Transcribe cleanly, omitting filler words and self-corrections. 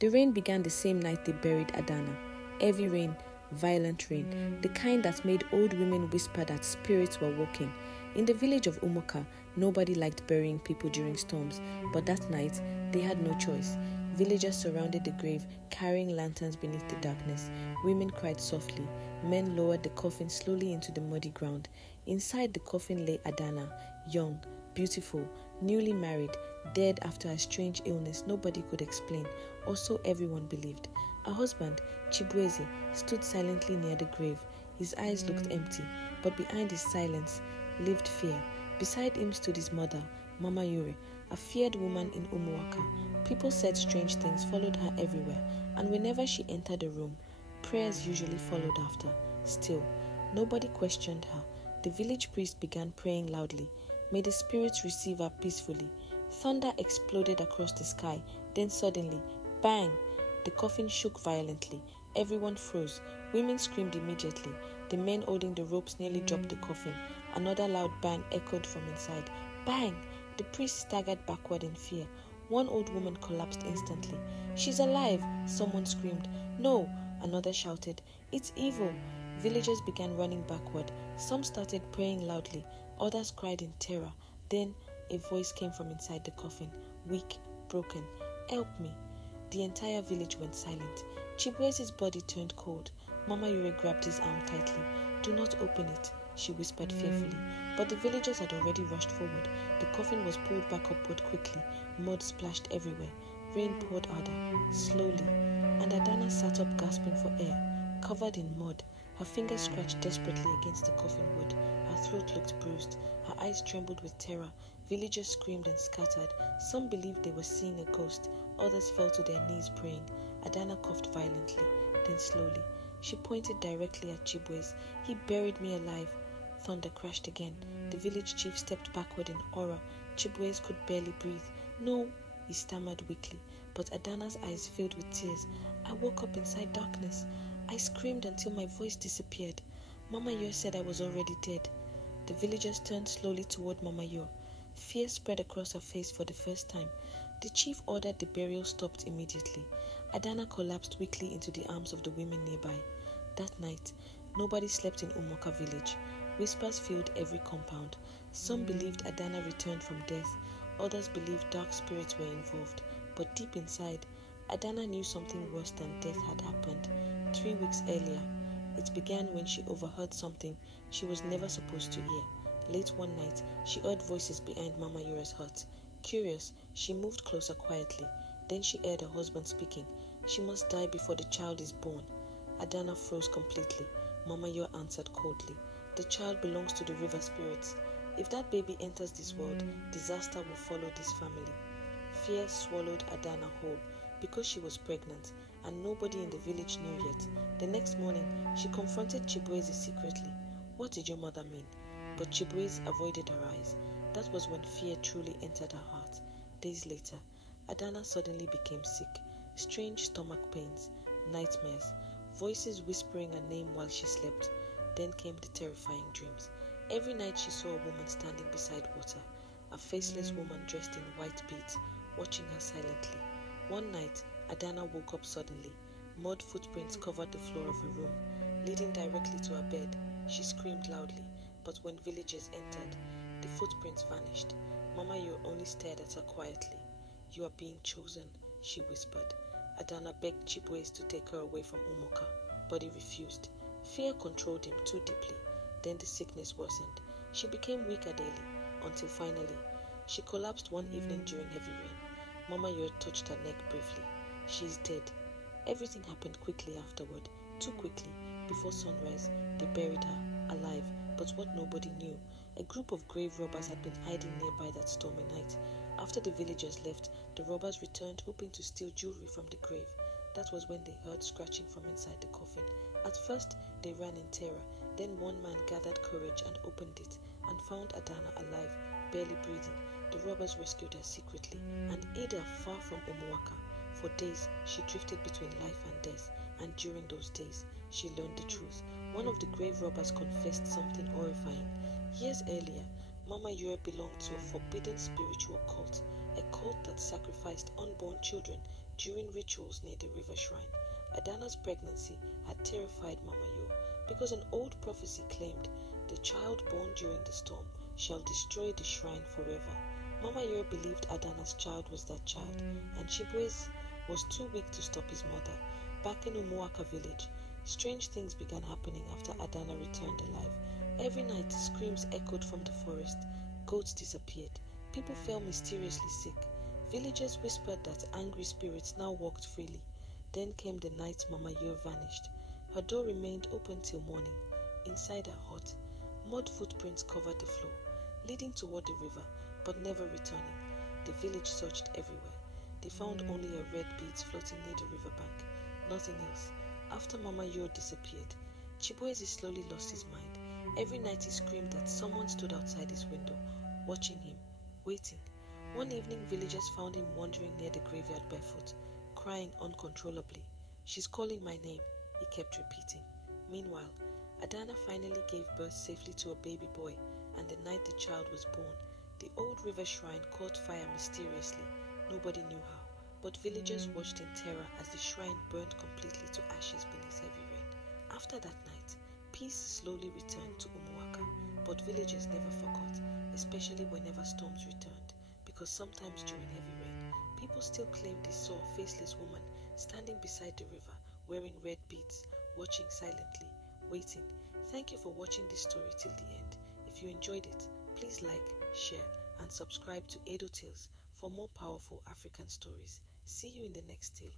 The rain began the same night they buried Adanna. Heavy rain, violent rain, the kind that made old women whisper that spirits were walking. In the village of Umuaka, nobody liked burying people during storms, but that night, they had no choice. Villagers surrounded the grave, carrying lanterns beneath the darkness. Women cried softly. Men lowered the coffin slowly into the muddy ground. Inside the coffin lay Adanna, young, beautiful, newly married, dead after a strange illness nobody could explain, or so everyone believed. Her husband, Chibueze, stood silently near the grave. His eyes looked empty, but behind his silence lived fear. Beside him stood his mother, Mama Yure, a feared woman in Umuaka. People said strange things followed her everywhere, and whenever she entered a room, prayers usually followed after. Still, nobody questioned her. The village priest began praying loudly. May the spirits receive her peacefully. Thunder exploded across the sky. Then suddenly, bang! The coffin shook violently. Everyone froze. Women screamed immediately. The men holding the ropes nearly dropped the coffin. Another loud bang echoed from inside. Bang! The priest staggered backward in fear. One old woman collapsed instantly. She's alive! Someone screamed. No! Another shouted. It's evil! Villagers began running backward. Some started praying loudly. Others cried in terror. Then a voice came from inside the coffin, weak, broken. Help me. The entire village went silent. Chibueze's body turned cold. Mama Yure grabbed his arm tightly. Do not open it, she whispered fearfully. But the villagers had already rushed forward. The coffin was pulled back upward quickly. Mud splashed everywhere. Rain poured harder, slowly. And Adanna sat up gasping for air, covered in mud. Her fingers scratched desperately against the coffin wood. Her throat looked bruised. Her eyes trembled with terror. Villagers screamed and scattered. Some believed they were seeing a ghost. Others fell to their knees praying. Adanna coughed violently. Then slowly, she pointed directly at Chibueze. He buried me alive. Thunder crashed again. The village chief stepped backward in horror. Chibueze could barely breathe. No, he stammered weakly. But Adanna's eyes filled with tears. I woke up inside darkness. I screamed until my voice disappeared. Mama Yor said I was already dead. The villagers turned slowly toward Mama Yor. Fear spread across her face for the first time. The chief ordered the burial stopped immediately. Adanna collapsed weakly into the arms of the women nearby. That night, nobody slept in Umuaka village. Whispers filled every compound. Some believed Adanna returned from death. Others believed dark spirits were involved. But deep inside, Adanna knew something worse than death had happened. 3 weeks earlier, it began when she overheard something she was never supposed to hear. Late one night, she heard voices behind Mama Yora's hut. Curious, she moved closer quietly. Then she heard her husband speaking. She must die before the child is born. Adanna froze completely. Mama Yor answered coldly. The child belongs to the river spirits. If that baby enters this world, disaster will follow this family. Fear swallowed Adanna whole because she was pregnant, and nobody in the village knew yet. The next morning, she confronted Chibueze secretly. What did your mother mean? But Chibueze avoided her eyes. That was when fear truly entered her heart. Days later, Adanna suddenly became sick. Strange stomach pains, nightmares, voices whispering her name while she slept. Then came the terrifying dreams. Every night she saw a woman standing beside water, a faceless woman dressed in white beads, watching her silently. One night, Adanna woke up suddenly. Mud footprints covered the floor of her room. Leading directly to her bed, she screamed loudly, but when villagers entered, the footprints vanished. Mama Yor only stared at her quietly. You are being chosen, she whispered. Adanna begged Chibueze to take her away from Umuaka, but he refused. Fear controlled him too deeply. Then the sickness worsened. She became weaker daily, until finally, she collapsed one evening during heavy rain. Mama Yor touched her neck briefly. She is dead. Everything happened quickly afterward, too quickly. Before sunrise, they buried her, alive. But what nobody knew, a group of grave robbers had been hiding nearby that stormy night. After the villagers left, the robbers returned hoping to steal jewelry from the grave. That was when they heard scratching from inside the coffin. At first, they ran in terror. Then one man gathered courage and opened it and found Adanna alive, barely breathing. The robbers rescued her secretly and hid her far from Umuaka. For days, she drifted between life and death, and during those days, she learned the truth. One of the grave robbers confessed something horrifying. Years earlier, Mama Yure belonged to a forbidden spiritual cult, a cult that sacrificed unborn children during rituals near the river shrine. Adanna's pregnancy had terrified Mama Yo because an old prophecy claimed the child born during the storm shall destroy the shrine forever. Mama Yo believed Adanna's child was that child, and Chibueze was too weak to stop his mother. Back in Umuaka village, strange things began happening after Adanna returned alive. Every night, screams echoed from the forest. Goats disappeared. People fell mysteriously sick. Villagers whispered that angry spirits now walked freely. Then came the night Mama Yo vanished. Her door remained open till morning. Inside her hut, mud footprints covered the floor, leading toward the river, but never returning. The village searched everywhere. They found only her red beads floating near the riverbank. Nothing else. After Mama Yo disappeared, Chibueze slowly lost his mind. Every night he screamed that someone stood outside his window, watching him, waiting. One evening, villagers found him wandering near the graveyard barefoot, crying uncontrollably. "She's calling my name," he kept repeating. Meanwhile, Adanna finally gave birth safely to a baby boy, and the night the child was born, the old river shrine caught fire mysteriously. Nobody knew how, but villagers watched in terror as the shrine burned completely to ashes beneath heavy rain. After that night, peace slowly returned to Umuaka, but villagers never forgot, especially whenever storms returned. Because sometimes during heavy rain, people still claim they saw a faceless woman standing beside the river, wearing red beads, watching silently, waiting. Thank you for watching this story till the end. If you enjoyed it, please like, share, and subscribe to Edo Tales for more powerful African stories. See you in the next tale.